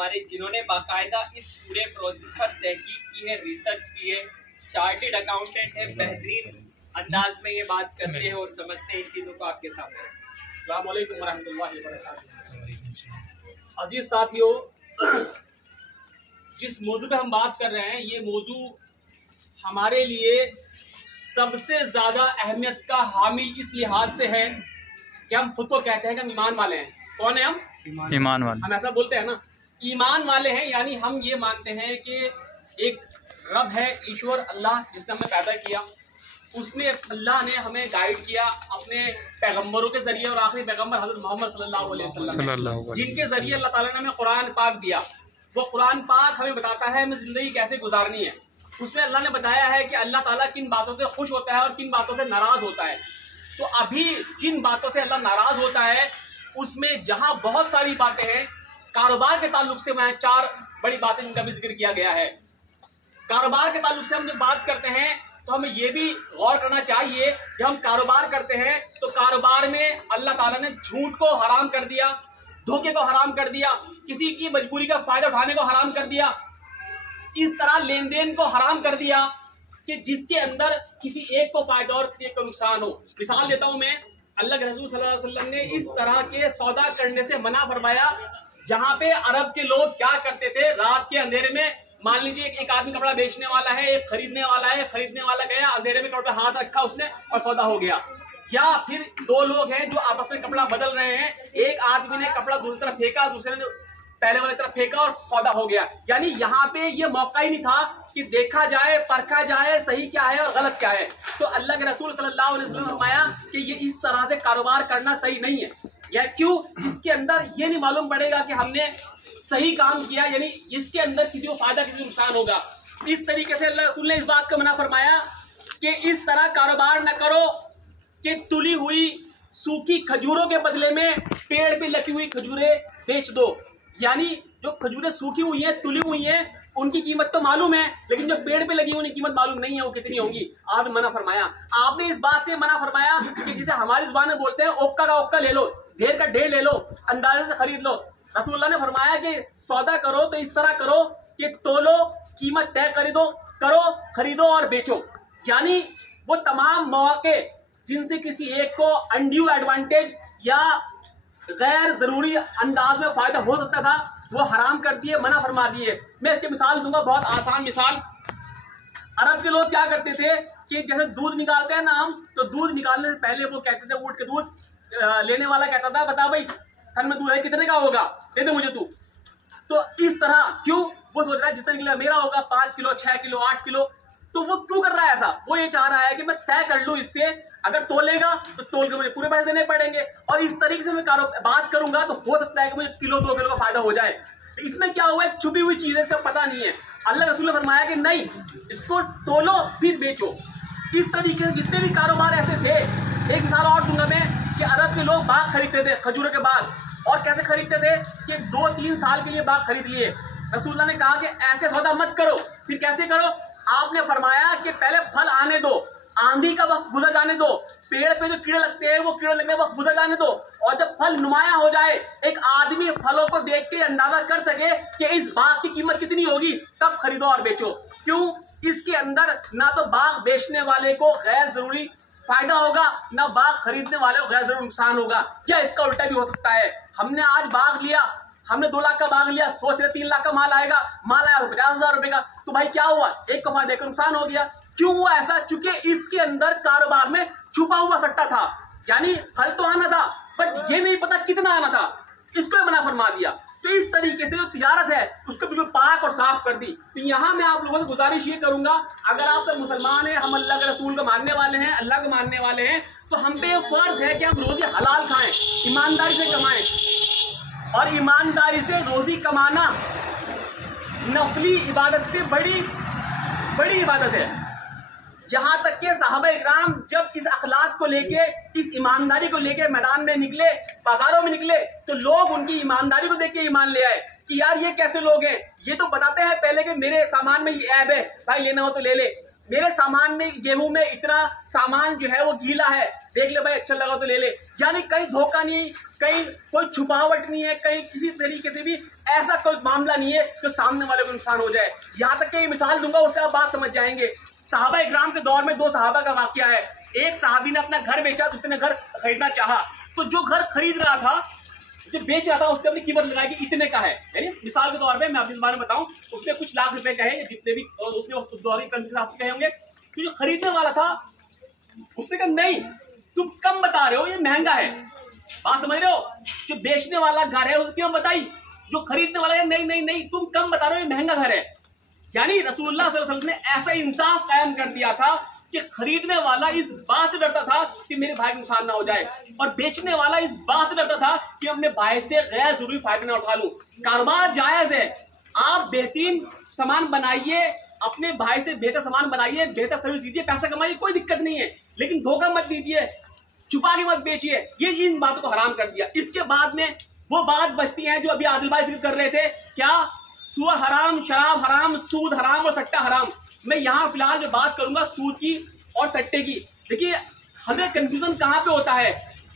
हमारे, जिन्होंने बाकायदा इस पूरे प्रोसेस पर तहकीक की है, रिसर्च की है, चार्टेड अकाउंटेंट है, बेहतरीन अंदाज में ये बात करते हैं और समझते हैं इन चीज़ों को आपके सामने। अस्सलाम वालेकुम रहमतुल्लाहि व बरकातुहू। अजीज साथियों, जिस मौजू पे हम बात कर रहे हैं, ये मौजू हमारे लिए सबसे ज़्यादा अहमियत का हामी इस लिहाज से है कि हम खुद को कहते हैं कि हम ईमान वाले हैं। कौन है हम? ईमान वाले। हम ऐसा बोलते हैं ना, ईमान वाले हैं, यानी हम ये मानते हैं कि एक रब है, ईश्वर अल्लाह, जिसने हमें पैदा किया। उसने, अल्लाह ने हमें गाइड किया अपने पैगम्बरों के जरिए, और आखिरी पैगम्बर हज़रत मोहम्मद सल्लल्लाहु अलैहि वसल्लम, जिनके जरिए अल्लाह ताला ने हमें कुरान पाक दिया। वो कुरान पाक हमें बताता है हमें जिंदगी कैसे गुजारनी है। उसमें अल्लाह ने बताया है कि अल्लाह ताला किन बातों से खुश होता है और किन बातों से नाराज होता है। तो अभी जिन बातों से अल्लाह नाराज होता है, उसमें जहां बहुत सारी बातें हैं, कारोबार के ताल्लुक से वहां 4 बड़ी बातें जिनका भी जिक्र किया गया है। कारोबार के ताल्लुक से हम जब बात करते हैं तो हमें यह भी गौर करना चाहिए कि हम कारोबार करते हैं तो कारोबार में अल्लाह ताला ने झूठ को हराम कर दिया, धोखे को हराम कर दिया, किसी की मजबूरी का फायदा उठाने को हराम कर दिया, इस तरह लेन देन को हराम कर दिया कि जिसके अंदर किसी एक को फायदा और किसी एक को नुकसान हो। मिसाल देता हूं मैं, अल्लाह के रसूल सल्लल्लाहु अलैहि वसल्लम ने इस तरह के सौदा करने से मना फरमाया, जहां पे अरब के लोग क्या करते थे, रात के अंधेरे में, मान लीजिए एक आदमी कपड़ा बेचने वाला है, एक खरीदने वाला है, खरीदने वाला गया, अंधेरे में कपड़े हाथ रखा उसने और सौदा हो गया। या फिर 2 लोग हैं जो आपस में कपड़ा बदल रहे हैं, एक आदमी ने कपड़ा दूसरी तरफ फेंका, दूसरे ने पहले वाली तरफ फेंका और सौदा हो गया। यानी यहाँ पे ये मौका ही नहीं था कि देखा जाए, परखा जाए सही क्या है और गलत क्या है। तो अल्लाह के रसूल सल्लल्लाहु अलैहि वसल्लम ने फरमाया कि ये इस तरह से कारोबार करना सही नहीं है। या क्यों? इसके अंदर ये नहीं मालूम पड़ेगा कि हमने सही काम किया, यानी इसके अंदर किसी को फायदा किसी को नुकसान होगा। इस तरीके से अल्लाह रसूल ने इस बात का मना फरमाया कि इस तरह कारोबार न करो कि तुली हुई सूखी खजूरों के बदले में पेड़ पे लगी हुई खजूरें बेच दो। यानी जो खजूरें सूखी हुई हैं, तुली हुई हैं, उनकी कीमत तो मालूम है, लेकिन जो पेड़ पे लगी हुई कीमत मालूम नहीं है वो कितनी होगी। आपने मना फरमाया। आपने इस बात से मना फरमाया कि जिसे हमारी जुबान में बोलते हैं, ओक्का का ओक्का ले लो, ढेर का ढेर ले लो, अंदाजे से खरीद लो। रसूलुल्लाह ने फरमाया कि सौदा करो तो इस तरह करो कि तोलो, कीमत तय करो, खरीदो और बेचो। यानी वो तमाम मौके जिनसे किसी एक को अनड्यू एडवांटेज या गैर जरूरी अंदाज में फायदा हो सकता था, वो हराम कर दिए, मना फरमा दिए। मैं इसकी मिसाल दूंगा, बहुत आसान मिसाल। अरब के लोग क्या करते थे कि जैसे दूध निकालते हैं ना हम, तो दूध निकालने से पहले वो कहते थे, ऊँट के दूध लेने वाला कहता था, बता भाई थन में दूध है, कितने का होगा, दे दे मुझे तू। तो इस तरह क्यों? वो सोच रहा है जितने किलो मेरा होगा, 5 किलो, 6 किलो, 8 किलो। तो वो क्यों कर रहा है ऐसा? वो ये चाह रहा है कि मैं तय कर लूं इससे, अगर तोलेगा तो तोल के मुझे पूरे पैसे देने पड़ेंगे, और इस तरीके से मैं बात करूंगा तो हो सकता है कि मुझे किलो 2 किलो का फायदा हो जाए। इसमें क्या हुआ है, छुपी हुई चीज है, इसका पता नहीं है। अल्लाह रसूल ने फरमाया कि नहीं, इसको तोलो फिर बेचो। इस तरीके से जितने भी कारोबार ऐसे थे, एक मिसाल और दूंगा मैं कि अरब के लोग बाग खरीदते थे, खजूरों के बाग। और कैसे खरीदते थे कि 2-3 साल के लिए बाग खरीद लिए। रसूलुल्लाह ने कहा कि ऐसे सौदा मत करो। फिर कैसे करो? आपने फरमाया कि पहले फल आने दो, आंधी का वक्त गुजर जाने दो, पेड़ पे जो कीड़े लगते हैं वो कीड़े लगने का वक्त गुजर जाने दो, और जब फल नुमाया हो जाए, एक आदमी फलों को देख के अंदाजा कर सके कि इस बाग की कीमत कितनी होगी, तब खरीदो और बेचो। क्यों? इसके अंदर ना तो बाग बेचने वाले को गैर जरूरी फायदा होगा, ना बाग खरीदने वाले को गैर जरूरी नुकसान होगा, या इसका उल्टा भी हो सकता है। हमने आज बाग लिया, हमने 2 लाख का बाग लिया, सोच रहे 3 लाख का माल आएगा, माल आया 50,000 रुपए का, तो भाई क्या हुआ, एक को फायदा, एक को नुकसान हो गया। क्यों हुआ ऐसा? चूंकि इसके अंदर कारोबार में छुपा हुआ सट्टा था। यानी फल तो आना था, बट ये नहीं पता कितना आना था, इसको मना फरमा दिया। तो इस तरीके से जो तिजारत है उसको बिल्कुल पाक और साफ कर दी। तो यहाँ मैं आप लोगों से गुजारिश ये करूंगा, अगर आप सब मुसलमान हैं, हम अल्लाह के रसूल को मानने वाले हैं, अल्लाह को मानने वाले हैं, तो हम पे फर्ज है कि हम रोजी हलाल खाएं, ईमानदारी से कमाएं। और ईमानदारी से रोजी कमाना नफली इबादत से बड़ी इबादत है। यहाँ तक कि सहाबा इकराम जब इस अखलाक को लेके, इस ईमानदारी को लेके मैदान में निकले, बाजारों में निकले, तो लोग उनकी ईमानदारी को देख के ईमान ले आए कि यार ये कैसे लोग हैं, ये तो बताते हैं पहले कि मेरे सामान में ये ऐब है, भाई लेना हो तो ले ले, मेरे सामान में, गेहूं में इतना सामान जो है वो गीला है, देख ले भाई अच्छा लगा तो ले ले, यानी कहीं धोखा नहीं, कहीं कोई छुपावट नहीं है, कहीं किसी तरीके से भी ऐसा कोई मामला नहीं है जो सामने वाले को नुकसान हो जाए। यहाँ तक कि मिसाल दूंगा उससे आप बात समझ जाएंगे। सहाबा इकराम के दौर में 2 सहाबा का वाकया है। एक सहाबी ने अपना घर बेचा, दूसरे ने घर खरीदना चाहा, तो जो घर खरीद रहा था, जो बेच रहा था, उसने अपनी कीमत लगाई कि इतने का है। यानी मिसाल के तौर पे मैं अपने बारे में बताऊं, उसने कुछ लाख रुपए कहे, जितने भी उसने उस दौर की करेंसी से कहे होंगे। तो जो खरीदने वाला था उसने कहा नहीं तुम कम बता रहे हो, ये महंगा है। बात समझ रहे हो? जो बेचने वाला घर है उसने क्यों बताई, जो खरीदने वाला है नहीं नहीं नहीं तुम कम बता रहे हो, ये महंगा घर है। यानी रसूलुल्लाह सल्लल्लाहु अलैहि वसल्लम ने ऐसा इंसाफ कायम कर दिया था कि खरीदने वाला इस बात से डरता था कि मेरे भाई को नुकसान ना हो जाए, और बेचने वाला इस बात से डरता था कि अपने भाई से गैर जरूरी फायदे ना उठा लूं। कारोबार जायज है, आप बेहतरीन सामान बनाइए, अपने भाई से बेहतर सामान बनाइए, बेहतर सर्विस दीजिए, पैसा कमाइए, कोई दिक्कत नहीं है, लेकिन धोखा मत दीजिए, छुपा के मत बेचिए। ये इन बातों को हराम कर दिया। इसके बाद में वो बात बचती है जो अभी आदिल भाई जिक्र कर रहे थे, क्या सुअर हराम, शराब हराम, सूद हराम और सट्टा हराम। मैं यहाँ फिलहाल जो बात करूंगा सूद की और सट्टे की। देखिए हमें कंफ्यूजन कहाँ पे होता है,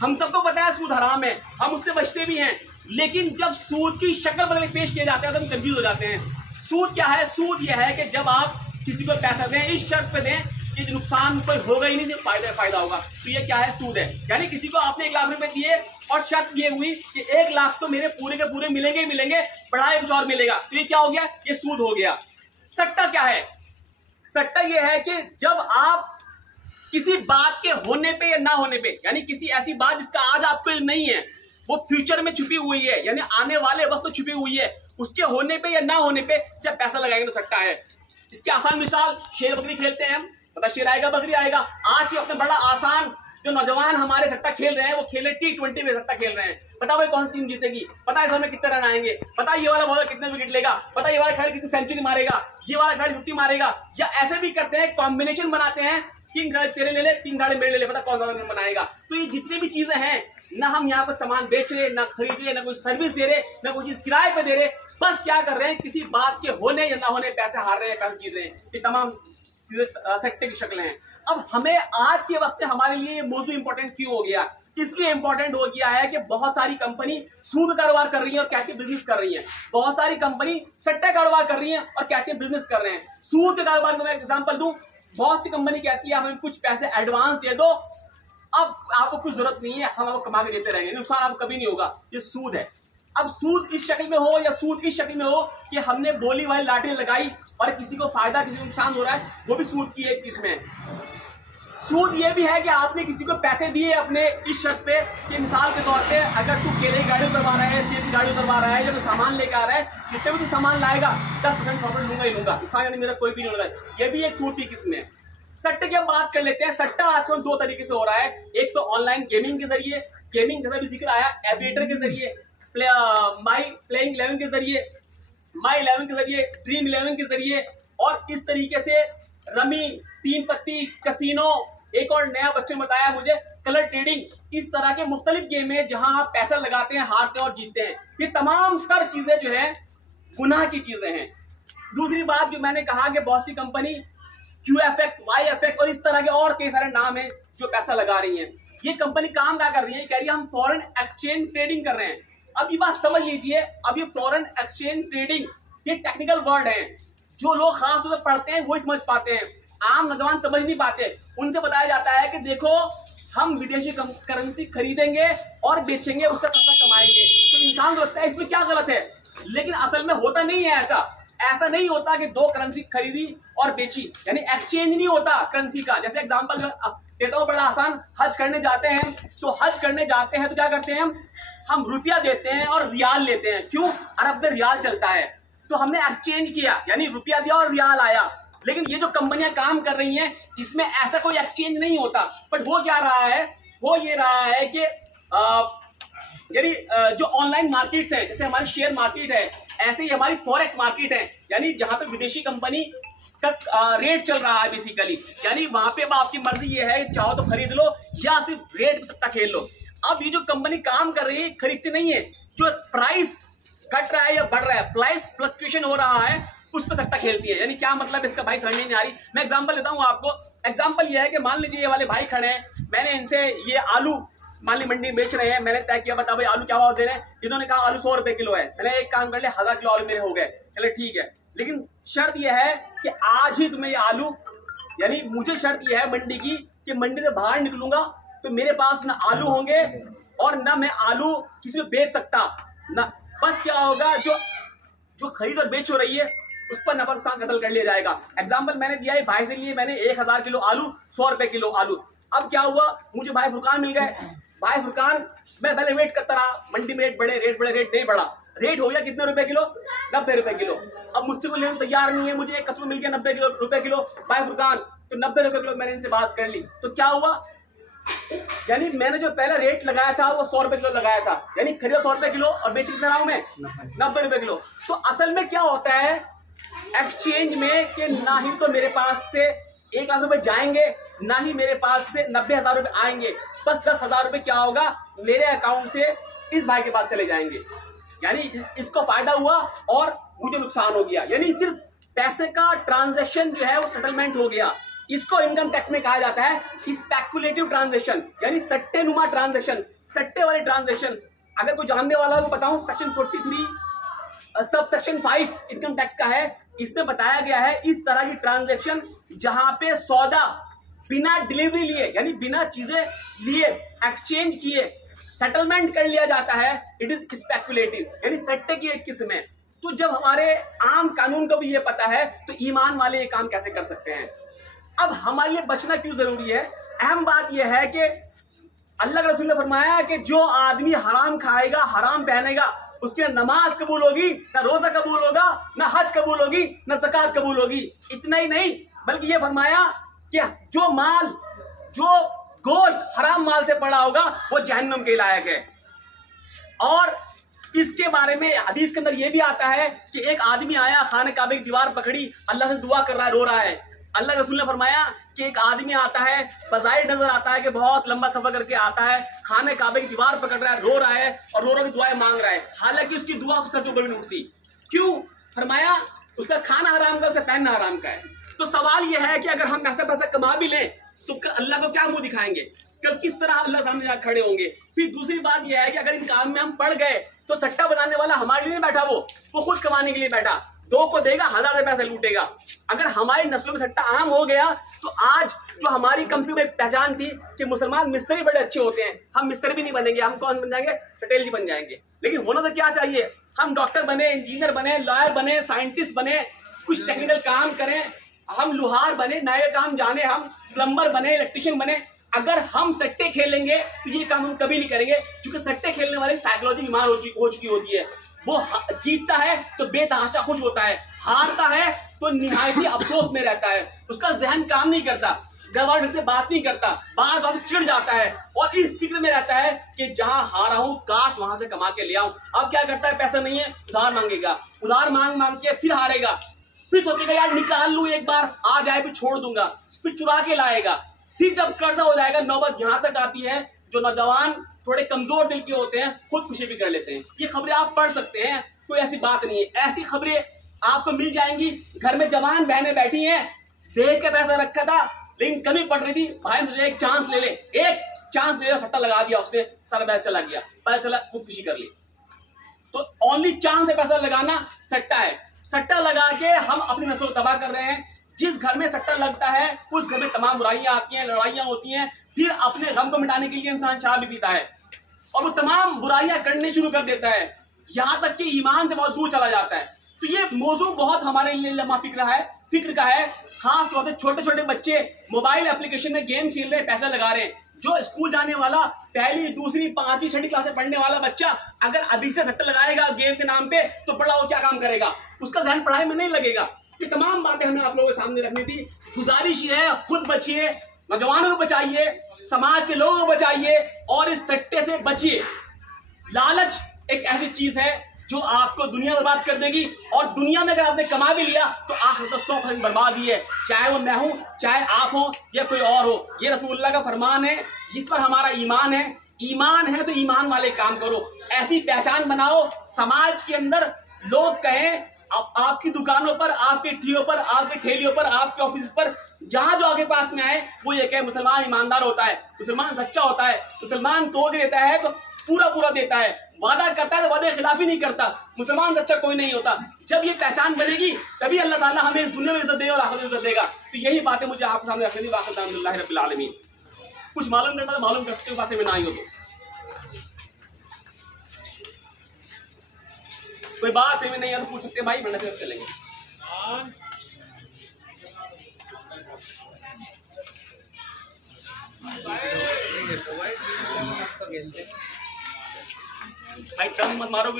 हम सबको पता है सूद हराम है, हम उससे बचते भी हैं, लेकिन जब सूद की शक्ल बदल पेश किए जाते हैं तो हम कंफ्यूज हो जाते हैं। सूद क्या है? सूद यह है कि जब आप किसी को पैसा दें इस शर्त पे दें कि नुकसान कोई होगा ही नहीं, फायदा होगा, तो ये क्या है? सूद है। यानी किसी को आपने 1 लाख रुपए दिए और शर्त ये हुई कि 1 लाख तो मेरे पूरे के पूरे मिलेंगे ही मिलेंगे, बढ़ाए कुछ और मिलेगा, तो ये क्या हो गया? ये सूद हो गया। सट्टा क्या है? सट्टा ये है कि जब आप किसी बात के होने पे या ना होने पे, यानी किसी ऐसी बात जिसका आज आपको इल्म नहीं है, वो फ्यूचर में छुपी हुई है, यानी आने वाले वक्त में छुपी हुई है, उसके होने पे या ना होने पे जब पैसा लगाएंगे तो सट्टा है। इसकी आसान मिसाल, शेर बकरी खेलते हैं हम, पता शेर आएगा बकरी आएगा। आज ही अपने बड़ा आसान, जो नौजवान हमारे सट्टा खेल रहे हैं वो खेल रहे T20 में सट्टा खेल रहे हैं। पता भाई कौन सी टीम जीतेगी, पता है इसमें कितने रन आएंगे, पता ये वाला बॉलर कितने विकेट लेगा, पता ये वाला खिलाड़ी कितनी सेंचुरी मारेगा, ये वाला खिलाड़ी 50 मारेगा। या ऐसे भी करते हैं, कॉम्बिनेशन बनाते हैं, 3 खिलाड़ी तेरे ले ले, 3 खिलाड़ी मेरे ले ले, पता कौन सा रन बनाएगा। तो ये जितनी भी चीजें हैं ना, हम यहाँ पर सामान बेच रहे, ना खरीद रहे, ना कोई सर्विस दे रहे, ना कोई चीज किराए पे दे रहे, बस क्या कर रहे हैं, किसी बात के होने या ना होने पैसे हार रहे हैं, पैसे जीत रहे हैं। ये तमाम चीजें सट्टे की शक्लें हैं। अब हमें आज के वक्त में हमारे लिए ये मौजू इंपॉर्टेंट क्यों हो गया? इसलिए इंपॉर्टेंट हो गया है कि बहुत सारी कंपनी सूद कारोबार कर रही है और कैटिव बिजनेस कर रही है, बहुत सारी कंपनी सट्टे कारोबार कर रही है और कैटिव बिजनेस कर रहे हैं। सूद के कारोबार में मैं एग्जांपल दूं, बहुत सी कंपनी कहती है हमें कुछ पैसे एडवांस दे दो, अब आपको कुछ जरूरत नहीं है, हम आपको कमा के देते रहेंगे, नुकसान आपको कभी नहीं होगा। ये सूद है। अब सूद इस शक्ल में हो या सूद इस शक्ल में हो कि हमने बोली वाली लाठी लगाई और किसी को फायदा किसी को नुकसान हो रहा है, वो भी सूद की एक किस्म है। सूद ये भी है कि आपने किसी को पैसे दिए अपने इस शर्त पे कि मिसाल के तौर पे अगर तू केले की गाड़ी उतरवा रहा है, सेब की गाड़ी उतरवा रहा है, या तो सामान लेकर आ रहा है, जितने भी तू सामान लाएगा 10% प्रॉफिट लूंगा ही लूंगा, नुकसान यानी मेरा कोई भी नहीं होगा। ये भी एक सूद की किस्म है। सट्टे की हम बात कर लेते हैं। सट्टा आजकल 2 तरीके से हो रहा है, एक तो ऑनलाइन गेमिंग के जरिए, गेमिंग जैसा भी जिक्र आया, एविएटर के जरिए, माई प्लेइंग 11 के जरिए, माई 11 के जरिए, ड्रीम 11 के जरिए, और इस तरीके से रमी, 3 पत्ती, कसिनो, एक और नया बच्चे ने बताया मुझे कलर ट्रेडिंग, इस तरह के मुख्तलिफ गेम है जहां आप पैसा लगाते हैं, हारते हैं और जीतते हैं। ये तमाम तर चीजें जो है गुनाह की चीजें हैं। दूसरी बात जो मैंने कहा कि बहुत सी कंपनी QFX, YFX और इस तरह के और कई सारे नाम हैं जो पैसा लगा रही हैं। ये कंपनी काम क्या कर रही है, कह रही है हम फॉरेन एक्सचेंज ट्रेडिंग कर रहे हैं। अब ये बात समझ लीजिए, अब ये फॉरेन एक्सचेंज ट्रेडिंग ये टेक्निकल वर्ड है, जो लोग खास तौर पर पढ़ते हैं वही समझ पाते हैं, आम नौजवान समझ नहीं पाते। उनसे बताया जाता है कि देखो हम विदेशी करेंसी खरीदेंगे और बेचेंगे, उससे पैसा कमाएंगे। तो इंसान को लगता है इसमें क्या गलत है, लेकिन असल में होता नहीं है ऐसा नहीं होता कि 2 करेंसी खरीदी और बेची, यानी एक्सचेंज नहीं होता करेंसी का। जैसे एग्जांपल देता हूं बड़ा आसान, हज करने जाते हैं तो क्या करते हैं हम रुपया देते हैं और रियाल लेते हैं। क्यों? अरब में रियाल चलता है, तो हमने एक्सचेंज किया, यानी रुपया दिया और रियाल आया। लेकिन ये जो कंपनियां काम कर रही हैं इसमें ऐसा कोई एक्सचेंज नहीं होता। बट वो क्या रहा है, वो ये रहा है कि यानी जो ऑनलाइन मार्केट्स हैं, जैसे हमारी शेयर मार्केट है, ऐसे ही हमारी फॉरेक्स मार्केट है, यानी जहां पे विदेशी कंपनी का रेट चल रहा है बेसिकली, यानी वहां पे आपकी मर्जी ये है चाहो तो खरीद लो या सिर्फ रेट पे सट्टा खेल लो। अब ये जो कंपनी काम कर रही है खरीदती नहीं है, जो प्राइस घट रहा है या बढ़ रहा है, प्राइस फ्लक्चुएशन हो रहा है, उस पर सट्टा खेलती है। यानी क्या मतलब इसका भाई समझ नहीं आ रही। मैं एग्जांपल देता हूँ आपको। एग्जांपल ये है कि मान लीजिए ये वाले भाई खड़े हैं, मैंने इनसे ये आलू मान ली मंडी बेच रहे हैं, मैंने तय किया बता भाई आलू क्या भाव दे रहे हैं, इन्होंने कहा आलू 100 रुपए किलो है। मैंने एक काम कर लिया, 1000 किलो आलू मेरे हो गए, चले ठीक है, लेकिन शर्त यह है कि आज ही तुम्हें ये आलू, यानी मुझे शर्त यह है मंडी की कि मंडी से बाहर निकलूंगा तो मेरे पास ना आलू होंगे और ना मैं आलू किसी को बेच सकता ना। बस क्या होगा, जो खरीद और बेच हो रही है उस पर नफा नुकसान सेटल कर लिया जाएगा। एग्जाम्पल मैंने दिया है, भाई से लिए मैंने 1000 किलो आलू, 100 रुपए किलो आलू। अब क्या हुआ, मुझे भाई फुरकान मिल गए। भाई फुरकान, मैं पहले वेट करता रहा, मंडी में रेट बढ़े रेट नहीं बढ़ा, रेट हो गया कितने रुपए किलो, 90 रुपए किलो। अब मुझसे कोई लेने तैयार नहीं है, मुझे एक कस्टमर मिल गया 90 रुपए किलो भाई फुरकान, तो 90 रुपए किलो मैंने इनसे बात कर ली। तो क्या हुआ, यानी मैंने जो पहले रेट लगाया था वो 100 रुपए किलो लगाया था, यानी खरीदा 100 रुपए किलो और बेच कितना रहा हूं मैं, 90 रुपए किलो। तो असल में क्या होता है एक्सचेंज में कि ना ही तो मेरे पास से 1 लाख रुपए जाएंगे, ना ही मेरे पास से 90,000 रुपए आएंगे, बस 10,000 रुपए क्या होगा मेरे अकाउंट से इस भाई के पास चले जाएंगे। यानी इसको फायदा हुआ और मुझे नुकसान हो गया। यानी सिर्फ पैसे का ट्रांजैक्शन जो है वो सेटलमेंट हो गया। इसको इनकम टैक्स में कहा जाता है स्पेकुलेटिव ट्रांजैक्शन, यानी सट्टे नुमा ट्रांजैक्शन, सट्टे वाले ट्रांजैक्शन। अगर कोई जानने वाला को बताऊं, section 43 sub section 5 income tax का है, इसमें बताया गया है इस तरह की ट्रांजैक्शन जहां पे सौदा बिना डिलीवरी लिए, यानी बिना चीजें लिए, एक्सचेंज किए, सेटलमेंट कर लिया जाता है, इट इज स्पेकुलेटिव, यानी सट्टे की एक किस्म है। तो जब हमारे आम कानून को भी ये पता है तो ईमान वाले ये काम कैसे कर सकते हैं। अब हमारे लिए बचना क्यों जरूरी है, अहम बात यह है कि अल्लाह के रसूल ने फरमाया कि जो आदमी हराम खाएगा, हराम पहनेगा, उसकी ना नमाज कबूल होगी, ना रोजा कबूल होगा, ना हज कबूल होगी, ना ज़कात कबूल होगी। इतना ही नहीं बल्कि ये फरमाया कि जो गोश्त हराम माल से पड़ा होगा वो जहन्नम के लायक है। और इसके बारे में हदीस के अंदर यह भी आता है कि एक आदमी आया, खाने काबे की दीवार पकड़ी, अल्लाह से दुआ कर रहा है, रो रहा है। अल्लाह रसूल ने फरमाया कि एक आदमी आता है, बज़ाहिर नजर आता है कि बहुत लंबा सफर करके आता है, खाने काबे की दीवार पकड़ रहा है, रो रहा है और रो के दुआएं मांग रहा है, हालांकि उसकी दुआ सर से ऊपर भी नहीं उठती। क्यों? फरमाया उसका खाना हराम का, उसका पहनना हराम का है। तो सवाल यह है कि अगर हम ऐसा पैसा कमा भी लें तो अल्लाह को क्या मुंह दिखाएंगे, कल किस तरह अल्लाह सामने जाकर खड़े होंगे। फिर दूसरी बात यह है कि अगर इन काम में हम पड़ गए तो सट्टा बनाने वाला हमारे लिए नहीं बैठा, वो खुद कमाने के लिए बैठा, 2 को देगा, 1000 से पैसे लूटेगा। अगर हमारी नस्लों में सट्टा आम हो गया तो आज जो हमारी कम से कम एक पहचान थी कि मुसलमान मिस्त्री बड़े अच्छे होते हैं, हम मिस्त्री भी नहीं बनेंगे, हम कौन बन जाएंगे, पटेल जी बन जाएंगे। लेकिन होना तो क्या चाहिए, हम डॉक्टर बने, इंजीनियर बने, लॉयर बने, साइंटिस्ट बने, कुछ टेक्निकल काम करें, हम लुहार बने, नए काम जाने, हम प्लम्बर बने, इलेक्ट्रिशियन बने। अगर हम सट्टे खेलेंगे तो ये काम हम कभी नहीं करेंगे, क्योंकि सट्टे खेलने वाले साइकोलॉजी बीमार हो चुकी होती है। वो जीतता है तो बेतहाशा खुश होता है, हारता है तो निहायती अफसोस में रहता है, उसका जहन काम नहीं करता, घर से बात नहीं करता, बार बार चिढ़ जाता है और इस फिक्र में रहता है कि जहां हारा हूं काश वहां से कमा के ले आऊं। अब क्या करता है, पैसा नहीं है उधार मांगेगा, उधार मांग के फिर हारेगा, फिर सोचेगा यार निकाल लूं एक बार, आ जाए फिर छोड़ दूंगा, फिर चुरा के लाएगा, फिर जब कर्जा हो जाएगा नौबत यहां तक आती है जो नौजवान थोड़े कमजोर दिल के होते हैं खुदकुशी भी कर लेते हैं। ये खबरें आप पढ़ सकते हैं, कोई ऐसी बात नहीं है, ऐसी खबरें आपको मिल जाएंगी। घर में जवान बहनें बैठी हैं, दहेज का पैसा रखा था लेकिन कमी पड़ रही थी, भाई मुझे एक चांस ले ले, एक चांस ले ले, सट्टा लगा दिया उसने, सारा पैसा चला गया, पता चला खुदकुशी कर ली। तो ओनली चांस से पैसा लगाना सट्टा है, सट्टा लगा के हम अपनी नस्ल को तबाह कर रहे हैं। जिस घर में सट्टा लगता है उस घर में तमाम बुराइयां आती हैं, लड़ाइयां होती हैं, फिर अपने गम को मिटाने के लिए इंसान शराब भी पीता है और वो तमाम बुराइयां करनी शुरू कर देता है, यहां तक कि ईमान से बहुत दूर चला जाता है। तो ये मौजू बहुत हमारे लिए लम्हा फिक्र का है। खास तौर से छोटे छोटे बच्चे मोबाइल एप्लीकेशन में गेम खेल रहे हैं, पैसा लगा रहे हैं। जो स्कूल जाने वाला 1ली, 2री, 5वीं, 6वीं क्लास में पढ़ने वाला बच्चा अगर अभी से सट्टा लगाएगा गेम के नाम पे तो बड़ा वो क्या काम करेगा, उसका ध्यान पढ़ाई में नहीं लगेगा। ये तमाम बातें हमें आप लोगों के सामने रखनी थी। गुजारिश ये है, खुद बचिए, नौजवानों को बचाइए, समाज के लोगों को बचाइए और इस सट्टे से बचिए। लालच एक ऐसी चीज है जो आपको दुनिया बर्बाद कर देगी और दुनिया में अगर आपने कमा भी लिया तो आखिर तो 100% बर्बाद ही है, चाहे वो मैं हूं, चाहे आप हो या कोई और हो। ये रसूलुल्लाह का फरमान है जिस पर हमारा ईमान है। ईमान है तो ईमान वाले काम करो, ऐसी पहचान बनाओ समाज के अंदर, लोग कहें आपकी दुकानों पर, आपके ठियों पर, आपके ठेलियों पर, आपके ऑफिस पर, जहां जो आगे पास में आए वो ये कहे मुसलमान ईमानदार होता है, मुसलमान सच्चा होता है, मुसलमान तोड़ देता है तो पूरा पूरा देता है, वादा करता है तो वादे खिलाफी नहीं करता, मुसलमान सच्चा कोई नहीं होता। जब ये पहचान बनेगी तभी अल्लाह ताला हमें इस दुनिया में इज्जत देगा और आखिरत में इज्जत देगा। तो यही बातें मुझे आपके सामने रखनी थी। अल्हम्दुलिल्लाह रब्बिल आलमीन। कुछ मालूम करना तो मालूम कर सकते हो, पास में ना आई हो तो कोई बात समझ में नहीं है तो पूछ सकते हैं भाई, वरना फिर चलेंगे। भाई दम मत मारो।